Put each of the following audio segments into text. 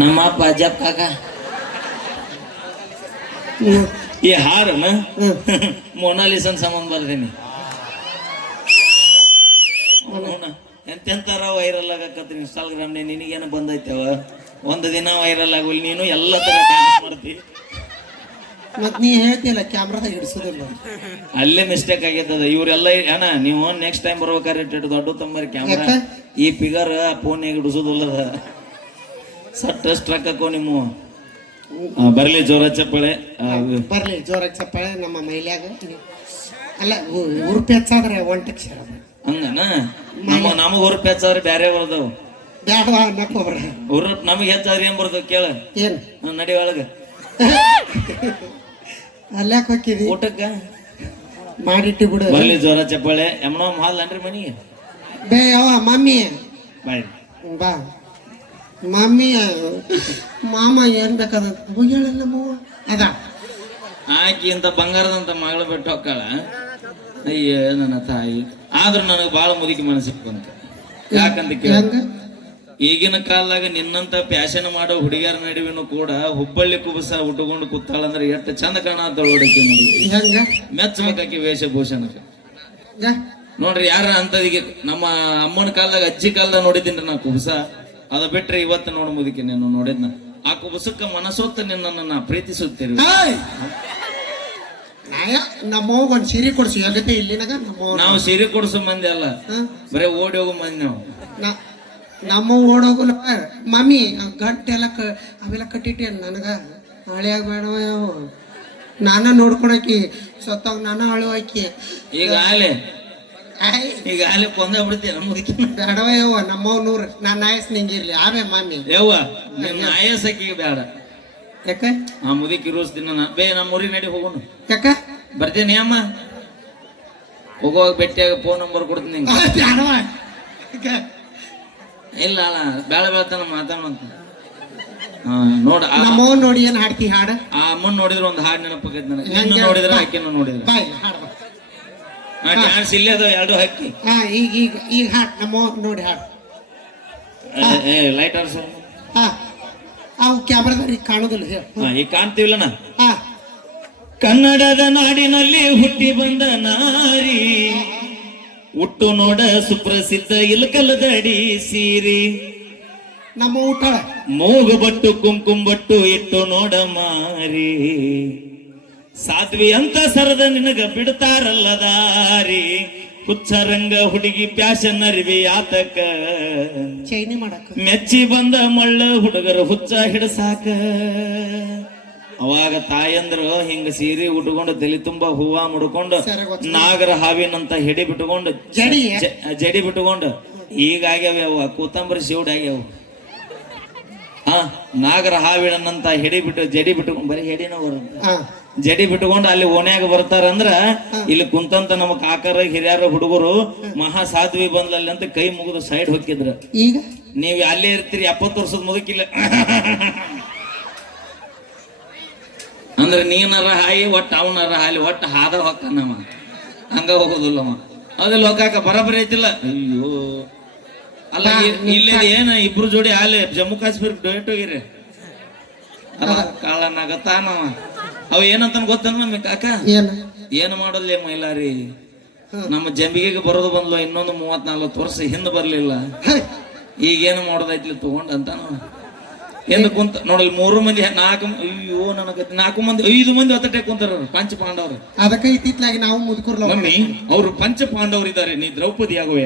ನಮ್ಮ ಅಪ್ಪ ಅಜ್ಜಪ್ಪ ಕಾಕ. ಈ ಹಾರನ ಮೊನಾಲಿಸನ್ ಸಂಬಂಧ ಬರ್ತೀನಿ ಎಂತೆಂತಾರ ವೈರಲ್ ಆಗಕತ್ರಿ ಇನ್ಸ್ಟಾಗ್ರಾಮ್ ನಿನಗೇನು ಬಂದೈತವ ಒಂದು ದಿನ ವೈರಲ್ ಆಗೋಲಿ ನೀನು ಎಲ್ಲ ತರ ಡ್ಯಾನ್ಸ್ ಮಾಡ್ತಿ. ಮತ್ ನೀ ಹೇಳ್ತಿಲ್ಲ ಕ್ಯಾಮ್ರಾದಾಗ ಹಿಡಿಸೋದಿಲ್ಲ. ಅಲ್ಲೇ ಮಿಸ್ಟೇಕ್ ಆಗೈತದ. ಇವರೆಲ್ಲ ಅಣ್ಣ ನೀವು ನೆಕ್ಸ್ಟ್ ಟೈಮ್ ಬರ್ಬೇಕಾದ್ರೆ ದೊಡ್ಡ ತಮ್ಮರಿ ಕ್ಯಾಮ್ರಾ ಈ ಫಿಗರ್ ಫೋನ್ಯಾಗ ಹಿಡಿಸೋದಿಲ್ಲದ. ಸಟ್ ಸ್ಟ್ರಕ್ ಹಾಕೋ ನಿಮ್ಮ ಬರಲಿ ಜೋರ ಚಪ್ಪಳೆ. ಬರಲಿ ಜೋರ ಚಪ್ಪಾಳೆ ನಮ್ಮ ಮೈಲ್ಯಾಗ. ಅಲ್ಲ ಉರುಪಿ ಹೆಚ್ಚಾದ್ರೆ ಒಂಟಕ್ಷರ ಹಂಗನ? ನಮ್ಮ ನಮಗೆ ಉರುಪಿ ಹೆಚ್ಚಾದ್ರೆ ಬ್ಯಾರೆ ಬರ್ದವ್. ಉರುಪ್ ನಮಗೆ ಹೆಚ್ಚಾದ್ರೆ ಏನ್ ಬರ್ದವ್ ಕೇಳ. ಏನ್? ನಡಿ ಒಳಗ. ಅಲ್ಯಾಕ್ ಹೋಗಿದಿ ಊಟಕ್ಕ? ಮಾಡಿಟ್ಟು ಬಿಡು. ಬರಲಿ ಜೋರ ಚಪ್ಪಳೆ. ಎಮ್ಮನೋ ಹಾಲ್ ಅನ್ರಿ ಮನಿ ಬೇ ಯಾವ ಮಮ್ಮಿ. ಬಾಯ್. ಬಾ. ಮಮ್ಮಿ ಮಾಮ ಏನ್ ಬೇಕಾದ ಹೋಗ್ಯಾಳಲ್ಲ ಮೂವ ಅದ. ಆಕಿ ಅಂತ ಬಂಗಾರದಂತ ಮಗಳು ಬಿಟ್ಟು ಹೋಗ್ಕಾಳ ಅಯ್ಯೋ ನನ್ನ ತಾಯಿ. ಆದ್ರೂ ನನಗೆ ಬಾಳ ಮುದುಕಿ ಮನಸ್ಸಿಗೆ ಬಂತ. ಯಾಕಂತ ಕೇಳ ಈಗಿನ ಕಾಲದಾಗ ನಿನ್ನಂತ ಪ್ಯಾಶನ್ ಮಾಡೋ ಹುಡುಗಿಯರ ನಡುವೆನೂ ಕೂಡ ಹುಬ್ಬಳ್ಳಿ ಕುಬಸ ಉಟ್ಕೊಂಡು ಕೂತಾಳಂದ್ರೆ ಎಷ್ಟು ಚಂದ ಕಾಣ ಹುಡುಗಿ ನೋಡಿ. ಹೆಂಗ? ಮೆಚ್ಚಬೇಕಾಕಿ ವೇಷಭೂಷಣಕ್ಕೆ. ಗ? ನೋಡ್ರಿ ಯಾರ ಅಂತದಿಗೆ ನಮ್ಮ ಅಮ್ಮನ ಕಾಲದಾಗ ಅಜ್ಜಿ ಕಾಲದಾಗ ನೋಡಿದ್ದೀನಿ ನಾ ಕುಬಸ. ಅದ ಬಿಟ್ರೆ ಇವತ್ತು ನೋಡ್ಬೋದಕ್ಕೆ ಮುದುಕಿ ನೀನು ನೋಡಿದ್ನ? ಆ ಕುಬಸಕ್ಕ ಮನಸೋತ್ತ ನಿನ್ನನ್ನು ನಾ ಪ್ರೀತಿಸುತ್ತೇನೆ ನಮ್ಮವ್ಗ ಒಂದ್ ಸೀರೆ ಕೊಡ್ಸಿ. ಆಗತ್ತೆ ಇಲ್ಲಿನಾಗ? ನಾವು ಸೀರೆ ಕೊಡಿಸೋ ಮಂದಿ ಅಲ್ಲ. ಬರೇ ಓಡಿ ಹೋಗೋ ಮಂದಿ ನಾವು. ನಮ್ಮ ಓಡೋಗು ಮಮ್ಮಿ ಗಂಟೆಲ್ಲ ಕ ಅವೆಲ್ಲ ಕಟ್ಟಿಟ್ಟಿ ನನಗ? ಹಳೆ ಬೇಡವ ನಾನ ನೋಡ್ಕೊಳಕಿ ಸತ್ತಾಗ ನಾನ ಅಳುವಾಕಿ ಈಗ ಆಲೆ ಈಗ ಅಲ್ಲಿ ಕೊಂದ ಬಿಡ್ತೀಯ ನಮ್ಗೆ ಬೇಡವ ಯವ್ವ ನಮ್ಮವ್ ನೂರು. ನಾನು ಆಯಸ್ ನಿಂಗಿರ್ಲಿ ಆಮೇ ಮಮ್ಮಿ ಯವ್ವ ನಿನ್ನ ನಾಯಸಕ್ಕೆ ಬೇಡ. ಯಾಕ? ಆ ಮುದುಕಿ ರೋಸ್ ದಿನ ನಾ ಬೇ ನಮ್ಮ ಊರಿಗೆ ನಡಿ ಹೋಗೋಣ. ಯಾಕ? ಬರ್ತೀನಿ ಅಮ್ಮ. ಹೋಗುವಾಗ ಭೇಟಿಯಾಗ ಫೋನ್ ನಂಬರ್ ಕೊಡ್ತೀನಿ ನಿಂಗೆ. ಬೇಡವ? ಇಲ್ಲ ಅಲ್ಲ ಬೇಡ ಬೇಳ್ತಾನ ಮಾತಾಡಂತ ಹಾ ನೋಡ ಆ- ನಮ್ಮವ್ ನೋಡಿ ಏನ್ ಹಾಡ್ತಿ ಹಾಡ? ಆ ಅಮ್ಮನ್ ನೋಡಿದ್ರೆ ಒಂದು ಹಾಡು ನೆನಪಾಗೈತೆ ನನಗೆ. ಹೆಂಗೆ? ನಿನ್ನ ನೋಡಿದ್ರೆ ಆಕೆನ ನೋಡಿದ್ರೆ. ಬಾಯ್. ಆ ಡ್ಯಾನ್ಸ್ ಇಲ್ಲೇ ಅದಾವ ಎರಡು ಹಕ್ಕಿ ಹಾ ಈಗ ಈಗ ಈಗ ಹಾಡು ನಮ್ಮ ನೋಡಿ ಹಾಡ್ ಲೈಟ್ ಆರ್ಸ ಹಾ ಅವು ಈಗ ಕಾಣೋದಿಲ್ಲ ಹೇಳ. ಈಗ ಕಾಣ್ತೀವಿಲ್ಲ ಹಾ. ಕನ್ನಡದ ನಾಡಿನಲ್ಲಿ ಹುಟ್ಟಿ ಬಂದ ನಾರಿ ಹುಟ್ಟು ನೋಡ ಸುಪ್ರಸಿದ್ಧ ಇಲ್ಕಲದಡಿ ಸೀರಿ. ನಮ್ಮ ಊಟ. ಮೂಗು ಬಟ್ಟು ಕುಂಕುಂ ಬಟ್ಟು ಇಟ್ಟು ನೋಡ ಮಾರಿ. ಸಾಧ್ವಿ ಅಂತ ಸರದ ನಿನಗ ಬಿಡ್ತಾರಲ್ಲ ದಾರಿ. ಹುಚ್ಚರಂಗ ಹುಡುಗಿ ಪ್ಯಾಶನ್ ಅರಿವಿ ಆತಕ. ಚೈನಿ ಮಾಡಕ ಮೆಚ್ಚಿ ಬಂದ ಮಳ್ಳ ಹುಡುಗರು ಹುಚ್ಚ ಹಿಡಸಾಕ. ಅವಾಗ ತಾಯಂದ್ರು ಹಿಂಗ ಸೀರೆ ಉಟ್ಕೊಂಡು ತಲೆ ತುಂಬಾ ಹೂವ ಮುಡ್ಕೊಂಡು ನಾಗರ ಹಾವಿನಂತ ಹೆಡಿ ಬಿಟ್ಕೊಂಡು ಜಡಿ? ಜಡಿ ಬಿಟ್ಕೊಂಡು ಈಗ ಆಗ್ಯಾವ ಅವ ಕೂತಂಬರಿ ಶಿವಡ್ ಆಗ್ಯಾವ. ಹಾ ನಾಗರ ಹಾವಿನಂತ ಹೆಡಿ ಬಿಟ್ಟು ಜಡಿ ಬಿಟ್ಕೊಂಡು ಬರೀ ಹೆಡಿನ ಬರುತ್ತೆ ಹಾ ಜಡಿ ಬಿಟ್ಕೊಂಡು ಅಲ್ಲಿ ಓಣ್ಯಾಗ ಬರ್ತಾರಂದ್ರ ಇಲ್ಲಿ ಕುಂತಂತ ನಮ್ಮ ಕಾಕರ ಹಿರಿಯರ ಹುಡುಗರು ಮಹಾ ಸಾಧ್ವಿ ಬಂದ್ಲಲ್ಲಿ ಅಂತ ಕೈ ಮುಗಿದು ಸೈಡ್ ಹೊಕ್ಕಿದ್ರ. ಈಗ? ನೀವ್ ಅಲ್ಲೇ ಇರ್ತೀರಿ ಎಪ್ಪತ್ತು ವರ್ಷದ ಮುದುಕಿಲ್ಲ ಅಂದ್ರೆ ನೀನರ ಹಾಯಿ ಒಟ್ಟ ಅವನರ ಹಾಲಿ ಒಟ್ಟ ಹಾದ ನಮ್ಮ ಹಂಗ ಹೋಗುದಿಲ್ಲ ಅದೆಲ್ಲ ಲೋಕಾಕ ಬರಬರಿ ಐತಿಲ್ಲ. ಅಯ್ಯೋ. ಅಲ್ಲ ಇಲ್ಲಿ ಏನ ಇಬ್ರು ಜೋಡಿ ಹಾಲಿ ಜಮ್ಮು ಕಾಶ್ಮೀರ್ ಡೊಯೇಟ್ ಹೋಗಿರಿ. ಅಲ್ಲ ಕಾಳನಾಗತ್ತಾನವ ಅವ ಏನಂತ ಗೊತ್ತಲ್ಲ ನಮಗೆ ಕಾಕ? ಏನ್? ಏನು ಮಾಡಲ್ಲೇ ಮೈಲಾರಿ ನಮ್ಮ ಜಂಬಿಗೆಗೆ ಬರೋದು ಬಂದ್ಲು ಇನ್ನೊಂದು ಮೂವತ್ ನಲ್ವತ್ತು ವರ್ಷ ಹಿಂದೆ ಬರ್ಲಿಲ್ಲ. ಈಗೇನು ಮಾಡೋದೈತ್ಲಿ ತಗೊಂಡ್ ಅಂತ ಎಂದು ಕುಂತ ನೋಡಲ್ ಮೂರು ಮಂದಿ ನಾಲ್ಕು ಅಯ್ಯೋ ನನಗ ನಾಲ್ಕು ಮಂದಿ ಐದು ಮಂದಿ ಒತ್ತಟೆ ಕುಂತಾರ ಪಂಚ ಪಾಂಡವರು. ಅದಕ್ಕೆ ಇತ್ತಿತ್ಲಾಗಿ ನಾವು ಮುದ್ಕೊರ್ಲ ಮಮ್ಮಿ ಅವರು ಪಂಚ ಪಾಂಡವರು ಇದ್ದಾರೆ ನೀ ದ್ರೌಪದಿ ಆಗುವ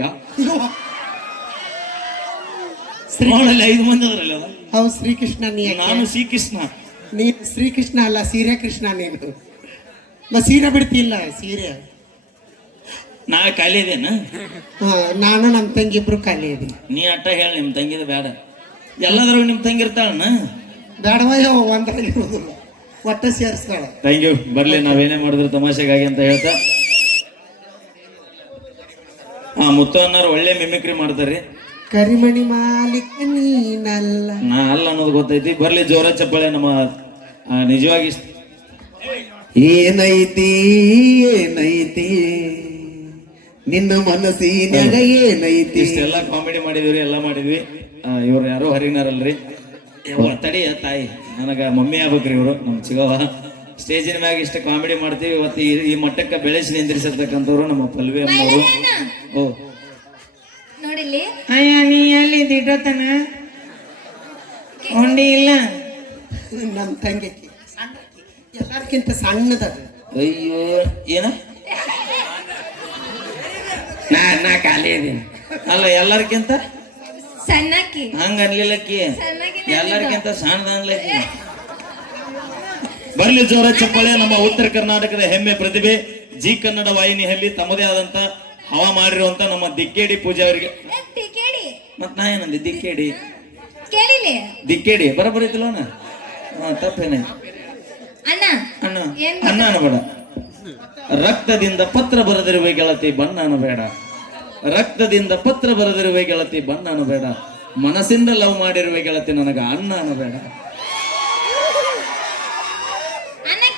ನೋಡಲ್ಲಿ ಐದು ಮಂದಿ ಅದರಲ್ಲ ಹೌದು ಶ್ರೀಕೃಷ್ಣ? ನಾನು ಶ್ರೀಕೃಷ್ಣ. ನೀನ್ ಶ್ರೀಕೃಷ್ಣ ಅಲ್ಲ ಸೀರೆ ಕೃಷ್ಣ ನೀನು. ನಾ ಸೀರೆ ಬಿಡ್ತಿಲ್ಲ ಸೀರೆ. ನಾ ಖಾಲಿ ಇದೇನ? ಹಾ, ನಾನು ನಮ್ಮ ತಂಗಿ ಇಬ್ರು ಖಾಲಿ ಇದೀವಿ ನೀ ಅಟ್ಟ ಹೇಳಿ ನಿಮ್ಮ ತಂಗಿದ ಬೇಡ. ಎಲ್ಲದ್ರಾಗ ನಿಮ್ಮ ತಂಗಿ ಇರ್ತಾಳಣ್ಣ ಬೇಡವ ಯಾವ ಒಂದ್ರಲ್ಲಿ ಇರೋದಿಲ್ಲ ಒಟ್ಟ ಸೇರಿಸ್ತಾಳ. ಥ್ಯಾಂಕ್ ಯು ಬರಲಿ ನಾವೇನೇ ಮಾಡಿದ್ರು ತಮಾಷೆಗಾಗಿ ಅಂತ ಹೇಳ್ತಾ. ಹಾ ಮುತ್ತು ಅನ್ನೋರು ಒಳ್ಳೆ ಮಿಮಿಕ್ರಿ ಮಾಡ್ತಾರ್ರಿ ಕರಿಮಣಿ ಮಾಲಿಕ ನೀನಲ್ಲ. ನಾ ಅಲ್ಲ ಅನ್ನೋದು ಗೊತ್ತೈತಿ. ಬರ್ಲಿ ಜೋರ ಚಪ್ಪಳೆ ನಮ್ಮ ಆ, ನಿಜವಾಗಿ ಇಷ್ಟ- ಏನೈತಿ ಏನೈತಿ? ನಿನ್ನ ಮನಸ್ಸಿನಾಗ ಏನೈತಿ? ಇಷ್ಟೆಲ್ಲ ಕಾಮಿಡಿ ಮಾಡಿದ್ವಿ ಎಲ್ಲ ಮಾಡಿದ್ವಿ. ಇವ್ರು ಯಾರು ಹರಿನಾರಲ್ರಿ ಯವ್ವ. ತಡಿಯ ತಾಯಿ. ನನಗ ಮಮ್ಮಿ ಆಗ್ಬೇಕ್ರಿ ಇವರು ನಮ್ಮ ಚಿಗವ ಸ್ಟೇಜಿನ ಮ್ಯಾಗ ಇಷ್ಟ ಕಾಮಿಡಿ ಮಾಡ್ತೀವಿ ಇವತ್ತು ಈ ಈ ಮಟ್ಟಕ್ಕೆ ಬೆಳೆಸಿ ನಿಂದ್ರಿಸಿರ್ತಕ್ಕಂಥವ್ರು ನಮ್ಮ ಪಲ್ವಿ ಅಮ್ಮವರು. ಓ ನೋಡಿಲ್ಲಿ ಅಯ್ಯ ನೀ ಎಲ್ಲಿ ದಿಟ್ಟತನ ಉಂಡಿ ಇಲ್ಲ? ನಮ್ಮ ತಂಗಿ ಎಲ್ಲಾರ್ಕಿಂತ ಸಣ್ಣದ ಅಯ್ಯೋ ಏನ? ನಾ ನಾ ಖಾಲಿ ಇದೀನಿ. ಅಲ್ಲ ಎಲ್ಲರಿಗಿಂತ ಸಣ್ಣಕ್ಕಿ. ಹಂಗ ಅನ್ಲಿಲ್ಲಕ್ಕಿ. ಎಲ್ಲರಿಗಿಂತ ಸಣ್ಣದ ಅನ್ಲಕ್ಕಿ. ಬರ್ಲಿ ಜೋರ ಚಪ್ಪಳೆ ನಮ್ಮ ಉತ್ತರ ಕರ್ನಾಟಕದ ಹೆಮ್ಮೆ ಪ್ರತಿಭೆ. ಜಿ ಕನ್ನಡ ವಾಹಿನಿಯಲ್ಲಿ ತಮ್ಮದೇ ಆದಂತ ಹವಾ ಮಾಡಿರುವಂತ ನಮ್ಮ ದಿಕ್ಕೇಡಿ ಪೂಜಾ ಅವರಿಗೆ. ಏ, ಟಿಕೆಡಿ ಮತ್ ನಾ ಏನಂದೆ? ದಿಕ್ಕೇಡಿ. ದಿಕ್ಕೇಡಿ. ಬರಬರ ತಪ್ಪೇನೆ. ಅಣ್ಣ. ಅಣ್ಣ. ಅನ್ನಬೇಡ ರಕ್ತದಿಂದ ಪತ್ರ ಬರದಿರುವ ಗೆಳತಿ ಬಣ್ಣ ಬೇಡ ರಕ್ತದಿಂದ ಪತ್ರ ಬರದಿರುವ ಗೆಳತಿ ಬಣ್ಣ ಅನ್ನಬೇಡ ಮನಸ್ಸಿಂದ ಲವ್ ಮಾಡಿರುವ ಗೆಳತಿ ನನಗ ಅಣ್ಣ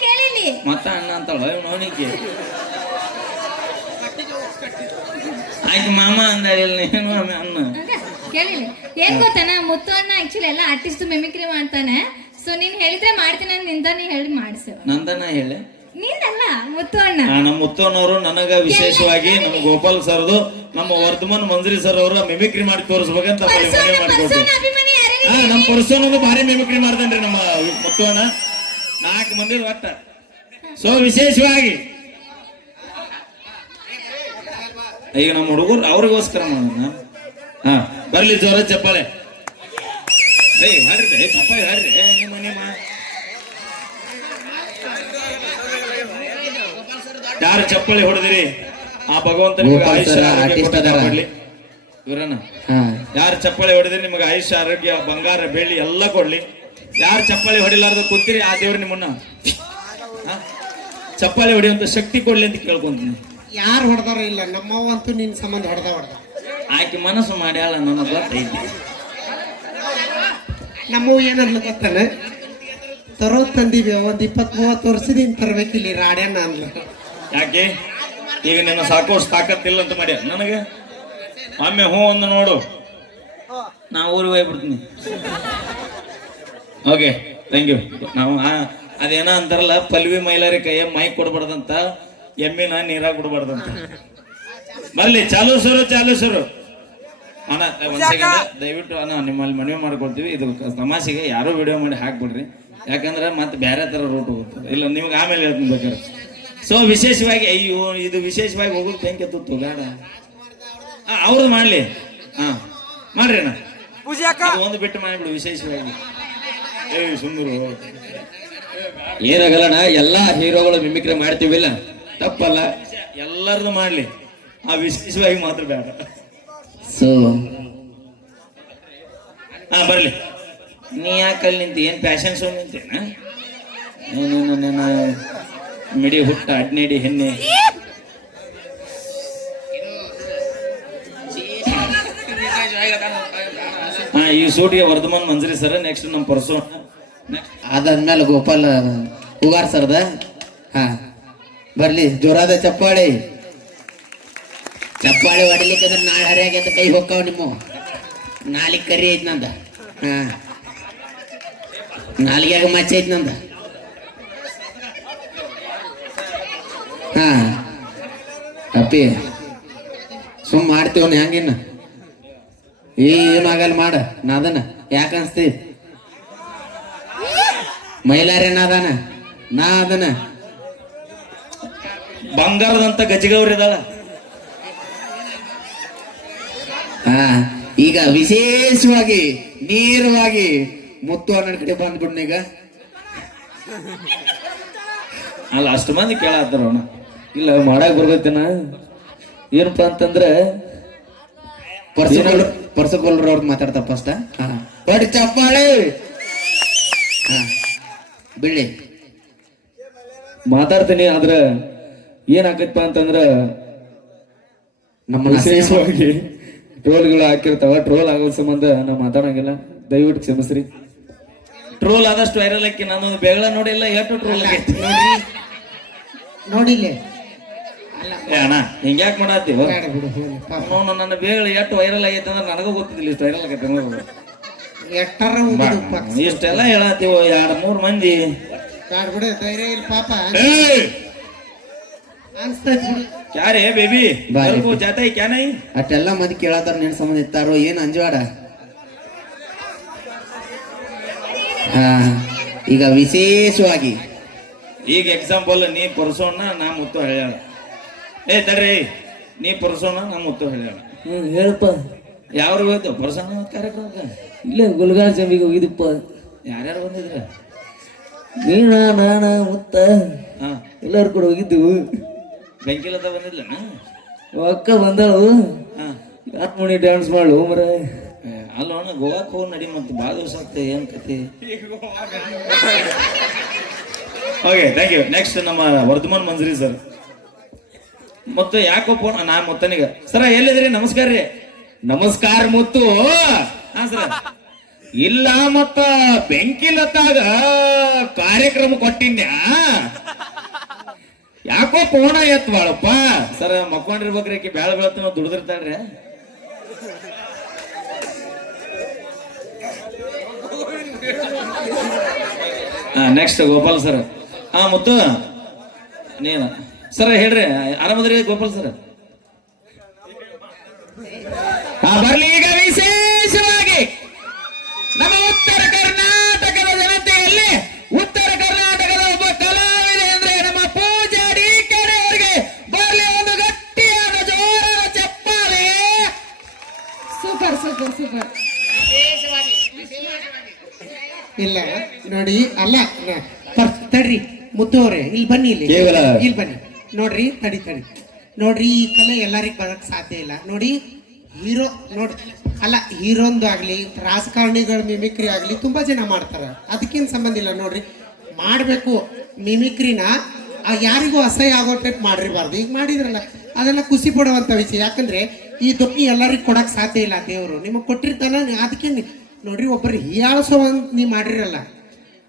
ಕೇಳಿಲಿ ಮತ್ತ ಅಣ್ಣ ಅಂತಳ? ನೋನಿಗೆ ಆಯ್ತು ಮಾಮ ಅಂದಾಳಿಲ್ಲ ನೀನು ಆಮೇಲೆ ಅಣ್ಣ ಕೇಳಿಲ್ಲ. ಕೇಳಿಲಿ ಏನ್ ಗೊತ್ತಾನ ಮುತ್ತು ಅಣ್ಣ ಆಕ್ಚುಲಿ ಎಲ್ಲ ಆರ್ಟಿಸ್ಟ್ ಮಿಮಿಕ್ರಿ ಮಾಡ್ತಾನೆ ಸೊ ನೀನ್ ಹೇಳಿದ್ರೆ ಮಾಡ್ತೀನಿ ಅಂತ ನಿಂತ ನೀ ಹೇಳಿ ಮಾಡಿಸೇವ. ನಂದನ ಹೇಳಿ. ನೀನಲ್ಲ ಮುತ್ತು ಅಣ್ಣ. ಆ, ನಮ್ಮ ಮುತ್ತನವರು ನನಗ ವಿಶೇಷವಾಗಿ ನಮ್ಮ ಗೋಪಾಲ್ ಸರ್ದು ನಮ್ಮ ವರ್ಧಮನ್ ಮಂಜ್ರಿ ಸರ್ ಅವರ ಮಿಮಿಕ್ರಿ ಮಾಡಿ ತೋರಿಸ್ಬೇಕಂತ ಮಾಡಿಕೊಟ್ರು ಪರ್ಸೋನ ಅಭಿಮಾನಿ ಯಾರಿಗೆ ಹಾ ನಮ್ಮ ಪರ್ಸೋನೊಂದು ಭಾರಿ ಮಿಮಿಕ್ರಿ ಮಾಡ್ತಾನ್ರಿ ನಮ್ಮ ಮುತ್ತುವಣ್ಣ ನಾಲ್ಕು ಮಂದಿ ಒಟ್ಟ. ಸೊ ವಿಶೇಷವಾಗಿ ಈಗ ನಮ್ಮ ಹುಡುಗರು ಅವ್ರಿಗೋಸ್ಕರ ಮಾಡೋಣ. ಹಾ ಬರ್ಲಿ ಜೋರ ಚಪ್ಪಾಳೆ. ಹಾರಿ ಚಪ್ಪಾಳೆ ನಿಮ್ಮ ನಿಮ್ಮ. ಯಾರು ಚಪ್ಪಾಳೆ ಹೊಡೆದಿರಿ? ಆ ಭಗವಂತ ನಿಮಗೆ ಆಯುಷ್ಯ ಆರೋಗ್ಯ. ಇವ್ರನ್ನ ಯಾರು ಚಪ್ಪಾಳೆ ಹೊಡೆದಿರಿ ನಿಮಗೆ ಆಯುಷ್ಯ ಆರೋಗ್ಯ ಬಂಗಾರ ಬೆಳ್ಳಿ ಎಲ್ಲ ಕೊಡ್ಲಿ. ಯಾರು ಚಪ್ಪಾಳೆ ಹೊಡಿಲಾರ್ದ ಕೂತಿರಿ ಆ ದೇವ್ರು ನಿಮ್ಮನ್ನ? ಚಪ್ಪಾಳೆ ಹೊಡೆಯುವಂತ ಶಕ್ತಿ ಕೊಡ್ಲಿ ಅಂತ ಕೇಳ್ಕೊಂತೀನಿ. ಯಾರು ಹೊಡೆದಾರ ಇಲ್ಲ ನಮ್ಮವ್ವ ಅಂತೂ ನಿನ್ನ ಸಂಬಂಧ ಹೊಡೆದ ಹೊಡೆದ. ಆಕೆ ಮನಸ್ಸು ಮಾಡ್ಯಾಳ ನನಗೆ ಗೊತ್ತೈತಿ. ನಮ್ಮವ್ ಏನಲ್ಲ ಗೊತ್ತಾನ? ತರೋ ತಂದಿವಿ ಒಂದ್ ಇಪ್ಪತ್ ಮೂವತ್ತು ವರ್ಷದಿಂದ ತರ್ಬೇಕಿಲ್ಲಿ ರಾಡ್ಯಣ್ಣ ಅಂದ್ಲ. ಯಾಕೆ? ಈಗ ನಿನ್ನ ಸಾಕೋಷ್ಟು ತಾಕತ್ತಿಲ್ಲ ಅಂತ ಮಾಡ್ಯ? ನನಗೆ? ಒಮ್ಮೆ ಹ್ಞೂ ಒಂದು ನೋಡು. ನಾ ಊರಿಗೆ ಹೋಗ್ಬಿಡ್ತೀನಿ. ಓಕೆ ಥ್ಯಾಂಕ್ ಯು ನಾವು ಅದೇನ ಅದೇನೋ ಅಂತಾರಲ್ಲ ಪಲ್ವಿ ಮೈಲಾರಿ ಕೈಯ ಮೈಕ್ ಕೊಡ್ಬಾರ್ದಂತ ಎಮ್ಮಿನ ನೀರಾಗ ಬಿಡ್ಬಾರ್ದಂತ. ಬರ್ಲಿ ಚಾಲು ಚಾಲೂಸರು ಚಾಲು ಸರು. ಅಣ್ಣ ಒಂದ್ ಸೆಕೆಂಡ್ ದಯವಿಟ್ಟು ಅಣ್ಣ ನಿಮ್ಮಲ್ಲಿ ಮನವಿ ಮಾಡ್ಕೊಳ್ತೀವಿ. ಇದು ತಮಾಷೆಗೆ ಯಾರು ವಿಡಿಯೋ ಮಾಡಿ ಹಾಕ್ಬಿಡ್ರಿ. ಯಾಕಂದ್ರೆ ಮತ್ತೆ ಬೇರೆ ತರ ರೂಟ್ ಹೋಗುತ್ತೆ. ಇಲ್ಲ ನಿಮ್ಗೆ ಆಮೇಲೆ ಹೇಳ್ತೀನಿ ಬೇಕಾದ್ರೆ. ಸೊ ವಿಶೇಷವಾಗಿ ಅಯ್ಯೋ ಇದು ವಿಶೇಷವಾಗಿ ಹೋಗೋದು ಬೆಂಕಿ ತುತ್ತು ಬೇಡ ಅವ್ರದ್ದು ಮಾಡ್ಲಿ. ಹಾ ಮಾಡ್ರಿ ಅಣ್ಣ. ಒಂದು ಬಿಟ್ಟು ಮಾಡಿಬಿಡು ವಿಶೇಷವಾಗಿ. ಏಯ್ ಸುಂದರು ಏನಾಗಲ್ಲಣ್ಣ ಎಲ್ಲಾ ಹೀರೋಗಳು ಮಿಮಿಕ್ರಿ ಮಾಡ್ತೀವಿಲ್ಲ. ತಪ್ಪಲ್ಲ ಎಲ್ಲರದು ಮಾಡಲಿ. ಆ ವಿಶೇಷವಾಗಿ ಮಾತ್ರ ಬೇಡ. ಸೊ ಹಾ ಬರಲಿ. ನೀ ಯಾಕೆ ಅಲ್ಲಿ ನಿಂತಿ? ಏನು ಫ್ಯಾಷನ್ ಶೋ ನಿಂತೇನ ನನ್ನ ಮಿಡಿ ಹುಟ್ಟ ಅಡ್ನೇಡಿ ಹೆಣ್ಣೆ. ಹಾ ಈ ಸೂಟಿಗೆ ವರ್ಧಮಾನ್ ಮಂಜರಿ ಸರ್ ನೆಕ್ಸ್ಟ್ ನಮ್ಮ ಪರ್ಸು. ಅದಾದ್ಮೇಲೆ ಗೋಪಾಲ್ ಹೂಗಾರ್ ಸರ್ದ. ಹಾ. ಬರ್ಲಿ, ಜೋರಾದ ಚಪ್ಪಾಳೆ. ಚಪ್ಪಾಳಿ ಹೊಡಿಲಿಕ್ಕೆ ಅಂದ್ರೆ ನಾಳೆ ಹರಿಯಾಗೈತೆ ಕೈ ಹೋಗ್ತಾವ ನಿಮ್ಮ. ನಾಲಿಗೆ ಕರಿ ಐತ್ ನಂದ. ಹಾ. ಮಚ್ಚ ಐತ್ ನಂದ. ಹಾ. ಅಪ್ಪಿ, ಸುಮ್ ಮಾಡ್ತೀವನ್ ಹೆಂಗಿನ್ನ. ಏನು ಆಗಲ್ಲ ಮಾಡ ನಾದನ ಯಾಕ ಅನ್ಸ್ತಿ? ಮೈಲಾರಿ ನಾದಾನ ನಾ ಅದನ ಬಂಗಾರದಂತ ಗಜಗೌರಿ ಇದಾಳ ಹಾ, ಈಗ ವಿಶೇಷವಾಗಿ ನೇರವಾಗಿ ಮುತ್ತು ಅನ್ನ ಕಡೆ ಬಂದ್ಬಿಡ್ನ ಈಗ. ಅಲ್ಲ, ಅಷ್ಟು ಮಂದಿ ಕೇಳತ್ತಾರ ಇಲ್ಲ, ಮಾಡಕ್ ಬರ್ಬೇಕನ ಏನಪ್ಪ ಅಂತಂದ್ರೆ ಪರ್ಸಗೋಲ್ ಪರ್ಸಗೋಲ್ರ ಅವ್ರದ್ದು ಮಾತಾಡ್ತಾರ ಫಸ್ಟ್ ಹಾ. ಹೊಡಿ ಚಪ್ಪಾಳೆ! ಬಿಳಿ ಮಾತಾಡ್ತೀನಿ, ಆದ್ರ ಏನಾಕೈತಪ್ಪ ಅಂತಂದ್ರ ನಮ್ಮ ವಿಶೇಷವಾಗಿ ಟ್ರೋಲ್ಗಳು ಹಾಕಿರ್ತಾವ ಟ್ರೋಲ್ ಆಗೋ ಸಂಬಂಧ ನಾ ಮಾತಾಡಂಗಿಲ್ಲ. ದಯವಿಟ್ಟು ಕ್ಷಮಿಸ್ರಿ. ಟ್ರೋಲ್ ಆದಷ್ಟು ವೈರಲ್ ಆಕಿ ನಾನೊಂದು ಬೆಗಳ ನೋಡಿಲ್ಲ ಎಷ್ಟು ಟ್ರೋಲ್ ಆಗೈತಿ ನೋಡ್ರಿ ನೋಡಿಲ್ಲ. ಅಣ್ಣ ಹಿಂಗ್ಯಾಕ್ ಮಾಡತ್ತೀವ. ಅವನು ನನ್ನ ಬೇಗ ಎಷ್ಟು ವೈರಲ್ ಆಗೈತೆ ಅಂದ್ರೆ ನನಗೂ ಗೊತ್ತಿದ್ದಿಲ್ಲ ಇಷ್ಟು ವೈರಲ್ ಆಗೈತೆ ಅನ್ನೋದು ಇಷ್ಟೆಲ್ಲ ಹೇಳತ್ತೀವ ಎರಡ್ ಮೂರ್ ಮಂದಿ ಪಾಪ. ಯಾರೇ ಬೇಬಿ? ಜಾತೈ ನೈ? ಅಟ್ಟೆಲ್ಲ ಮಂದಿ ಕೇಳತಾರ ನಿನ್ ಸಂಬಂಧ ಇತ್ತಾರೋ? ಏನು ಅಂಜವಾಡ? ಹಾ ಈಗ ವಿಶೇಷವಾಗಿ. ಈಗ ಎಕ್ಸಾಂಪಲ್ ನೀ ಪರ್ಸೋಣ ನಾ ಮುತ್ತು ಹೇಳ ಏ ತಡ್ರಿ. ನೀ ಪರ್ಸೋಣ ನಾ ಮುತ್ತು ಹೇಳ ಹೇಳಪ್ಪ. ಯಾರು ಹೋಯ್ತು? ಪರ್ಸೋಣ ಕಾರ್ಯಕ್ರಮಕ್ಕೆ? ಇಲ್ಲ ಗುಲ್ಗಾರ್ ಜಂಬಿಗೆ ಹೋಗಿದಪ್ಪ ಯಾರ್ಯಾರು ಬಂದಿದ್ರ? ನೀ ನಾ ಮುತ್ತ. ಎಲ್ಲರೂ ಕೂಡ ಹೋಗಿದ್ದು ಬೆಂಕಿಲತ ಬಂದಿಲ್ಲ ಅಕ್ಕ ಬಂದಳು. ಹಾ. ಯಾಕೆ ಮಣಿ ಡ್ಯಾನ್ಸ್ ಮಾಡು ಮರ? ಅಲ್ಲ ಅಣ್ಣ ಗೋವಾಕ್ ಹೋಗಿ ನಡಿ ಮತ್ತೆ ಭಾಳ ದಿವಸ ಆಗ್ತದೆ ಏನ್ ಕತಿ ಓಕೆ ಥ್ಯಾಂಕ್ ಯು ನೆಕ್ಸ್ಟ್ ನಮ್ಮ ವರ್ಧಮಾನ್ ಮಂಜರಿ ಸರ್ ಮತ್ತು ಯಾಕೋ ಫೋನ್ ನಾ ಮೊತ್ತನಿಗ. ಸರ ಎಲ್ಲಿದ್ರಿ? ನಮಸ್ಕಾರ ರೀ. ನಮಸ್ಕಾರ ಮುತ್ತು. ಹಾ ಸರ ಇಲ್ಲ ಮತ್ತ ಬೆಂಕಿಲತ್ತಾಗ ಕಾರ್ಯಕ್ರಮ ಕೊಟ್ಟಿನ್ಯಾ? ಯಾಕೋ ಕೋಣ ಎತ್ ಬಾಳಪ್ಪ ಸರ್ ಮಕ್ಕೊಂಡಿರ್ಬೇಕ್ರಿ ಆಕಿ. ಬ್ಯಾಳ ಬೆಳತ್ತ ದುಡ್ದಿರ್ತಾಳ್ರಿ. ಹಾ ನೆಕ್ಸ್ಟ್ ಗೋಪಾಲ್ ಸರ್. ಹಾ ಮುತ್ತು. ನೀನ. ಸರ್ ಹೇಳ್ರಿ ಆರಾಮದ್ರಿ ಗೋಪಾಲ್ ಸರ್? ಹಾ ಬರ್ಲಿ ಈಗ ಮುದ್ದು ಅವ್ರೆ ಇಲ್ಲಿ ಬನ್ನಿ ಇಲ್ಲಿ. ಕೇವಲ- ಇಲ್ಲಿ ಬನ್ನಿ. ನೋಡ್ರಿ ತಡಿ ತಡಿ. ನೋಡ್ರಿ ಈ ಕಲೆ ಎಲ್ಲರಿಗೆ ಬರಕ್ ಸಾಧ್ಯ ಇಲ್ಲ. ನೋಡಿ ಹೀರೋ ನೋಡಿ ಅಲ್ಲ ಹೀರೋಂದು ಆಗ್ಲಿ ರಾಜಕಾರಣಿಗಳ ಮಿಮಿಕ್ರಿ ಆಗ್ಲಿ ತುಂಬಾ ಜನ ಮಾಡ್ತಾರ. ಅದಕ್ಕೇನು ಸಂಬಂಧ ಇಲ್ಲ ನೋಡ್ರಿ. ಮಾಡಬೇಕು ಮಿಮಿಕ್ರಿನ ಆ ಯಾರಿಗೂ ಅಸಹ್ಯ ಆಗೋ ಟೈಪ್ ಮಾಡಿರಬಾರ್ದು. ಈಗ ಮಾಡಿದ್ರಲ್ಲ ಅದೆಲ್ಲ ಖುಷಿ ಪಡುವಂತ ವಿಷಯ. ಯಾಕಂದ್ರೆ ಈ ಧ್ವನಿ ಎಲ್ಲರಿಗೂ ಕೊಡಕ್ ಸಾಧ್ಯ ಇಲ್ಲ ದೇವರು. ನಿಮಗೆ ಕೊಟ್ಟಿರ್ತಾನ ಅದಕ್ಕೆ ನೋಡ್ರಿ ಒಬ್ಬರು ಹೀಯಾಳಿಸೋ ಅಂತ ನೀವು ಮಾಡಿರಲ್ಲ.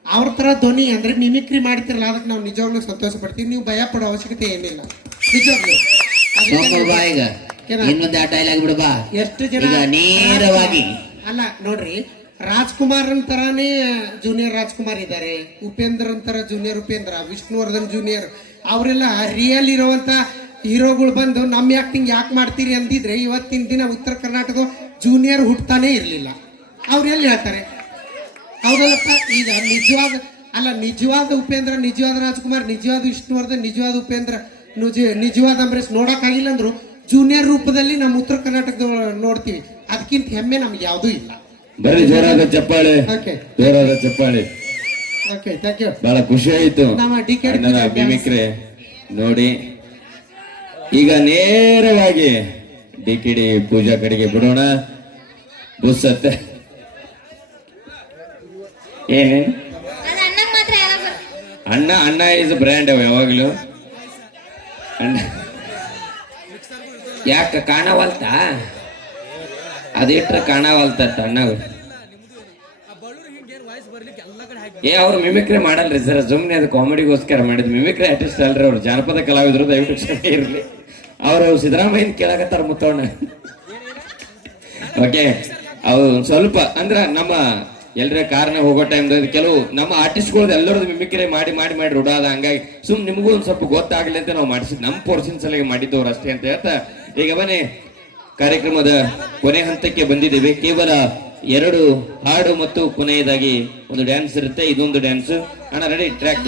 ಅವ್ರ ಥರ ಧ್ವನಿ ಅಂದ್ರೆ ಮಿಮಿಕ್ರಿ ಮಾಡ್ತಿರಲ್ಲ ಅದಕ್ಕೆ ನಾವು ನಿಜವಾಗ್ಲೂ ಸಂತೋಷ ಪಡ್ತೀವಿ ನೀವು ಭಯ ಪಡೋ ಅವಶ್ಯಕತೆ ಏನಿಲ್ಲ ನಿಜವಾಗ್ಲೂ. ಅದಕ್ಕೆ ನೋಡ್ಕೊಳ್ ಬಾ ಈಗ. ಇನ್ನೊಂದು ಆ ಡೈಲಾಗ್ ಬಿಡು ಬಾ. ಎಷ್ಟು ಜನ ಈಗ ನೇರವಾಗಿ. ಅಲ್ಲ ನೋಡ್ರಿ ರಾಜ್ಕುಮಾರ್ ಅಂತರಾನೇ ಜೂನಿಯರ್ ರಾಜ್ಕುಮಾರ್ ಇದ್ದಾರೆ ಉಪೇಂದ್ರ ಅಂತರ ಜೂನಿಯರ್ ಉಪೇಂದ್ರ ವಿಷ್ಣುವರ್ಧನ್ ಜೂನಿಯರ್ ಅವರೆಲ್ಲ ರಿಯಲ್ ಇರುವಂತ ಹೀರೋಗಳು ಬಂದು ನಮ್ಮ ಆಕ್ಟಿಂಗ್ ಯಾಕೆ ಮಾಡ್ತೀರಿ ಅಂದಿದ್ರೆ ಇವತ್ತಿನ ದಿನ ಉತ್ತರ ಕರ್ನಾಟಕ ಜೂನಿಯರ್ ಹುಟ್ತಾನೆ ಇರಲಿಲ್ಲ. ಅವ್ರು ಎಲ್ಲಿ ಹೇಳ್ತಾರೆ? ಹೌದಲ್ಲಪ್ಪ ಈಗ ನಿಜವಾದ ಅಲ್ಲ ನಿಜವಾದ ಉಪೇಂದ್ರ ನಿಜವಾದ ರಾಜ್ಕುಮಾರ್ ನಿಜವಾದ ವಿಷ್ಣುವರ್ಧನ್ ನಿಜವಾದ ಉಪೇಂದ್ರ ನಿಜ ನಿಜವಾದ ಅಂಬರೀಶ್ ನೋಡಕ್ಕಾಗಿಲ್ಲ ಅಂದ್ರು ಜೂನಿಯರ್ ರೂಪದಲ್ಲಿ ನಮ್ಮ ಉತ್ತರ ಕರ್ನಾಟಕದ ನೋಡ್ತೀವಿ. ಅದಕ್ಕಿಂತ ಹೆಮ್ಮೆ ನಮ್ಗೆ ಯಾವುದೂ ಇಲ್ಲ. ಬರೀ ಜೋರಾದ ಚಪ್ಪಾಳೆ. ಜೋರಾದ ಚಪ್ಪಾಳೆ. ಓಕೆ ಥ್ಯಾಂಕ್ ಯು ಬಹಳ ಖುಷಿ ಆಯ್ತು. ನೋಡಿ. ಈಗ ನೇರವಾಗಿ ಡಿ ಕೆ ಡಿ ಪೂಜಾ ಕಡೆಗೆ ಬಿಡೋಣ. ಬುಸ್ಸತ್ತೆ. ಏನೇನು ಅಣ್ಣ ಅಣ್ಣ ಇಸ್ ಬ್ರ್ಯಾಂಡ್ ಅವ ಯಾವಾಗ್ಲೂ. ಅಣ್ಣ. ಯಾಕ ಕಾಣವಲ್ತ ಅದಿಟ್ರೆ ಕಾಣವಲ್ತ ಅಣ್ಣ ಏ ಅವ್ರು ಮಿಮಿಕ್ರಿ ಮಾಡಲ್ರಿ ಸರ್ ಸುಮ್ಮನೆ ಅದು ಕಾಮಿಡಿಗೋಸ್ಕರ ಮಾಡಿದ್ ಮಿಮಿಕ್ರಿ ಆರ್ಟಿಸ್ಟ್ ಅಲ್ರಿ ಅವ್ರು. ಜಾನಪದ ಕಲಾವಿದರು ದಯವಿಟ್ಟು ಕ್ಷಮೆ ಇರಲಿ. ಅವರು ಸಿದ್ದರಾಮಯ್ಯನ ಕೇಳಕತ್ತಾರ ಮುತ್ತವಣ್ಣ ಓಕೆ ಅವ್ರು ಸ್ವಲ್ಪ ಅಂದ್ರ ನಮ್ಮ ಎಲ್ರ ಕಾರ್ನ ಹೋಗೋ ಟೈಮ್ ಕೆಲವು ನಮ್ಮ ಆರ್ಟಿಸ್ಟ್ಗಳು ಎಲ್ಲರದ್ದು ಮಿಮಿಕ್ರೆ ಮಾಡಿ ಮಾಡಿ ಮಾಡಿ ರೂಢಾದ ಹಂಗಾಗಿ ಸುಮ್ ನಿಮಗೂ ಒಂದು ಸ್ವಲ್ಪ ಗೊತ್ತಾಗ್ಲಿ ಅಂತ ನಾವು ಮಾಡಿಸಿದ್ ನಮ್ಮ ಪೋರ್ಷನ್ ಸಲಗೆ ಮಾಡಿದ್ದವ್ರು ಅಷ್ಟೇ ಅಂತ ಹೇಳ್ತಾ, ಈಗ ಬನ್ನಿ. ಕಾರ್ಯಕ್ರಮದ ಕೊನೆ ಹಂತಕ್ಕೆ ಬಂದಿದ್ದೇವೆ. ಕೇವಲ ಎರಡು ಹಾಡು ಮತ್ತು ಕೊನೆಯದಾಗಿ ಒಂದು ಡ್ಯಾನ್ಸ್ ಇರುತ್ತೆ, ಇದೊಂದು ಡ್ಯಾನ್ಸ್ ಅಣ್ಣ ರೆಡಿ ಟ್ರ್ಯಾಕ್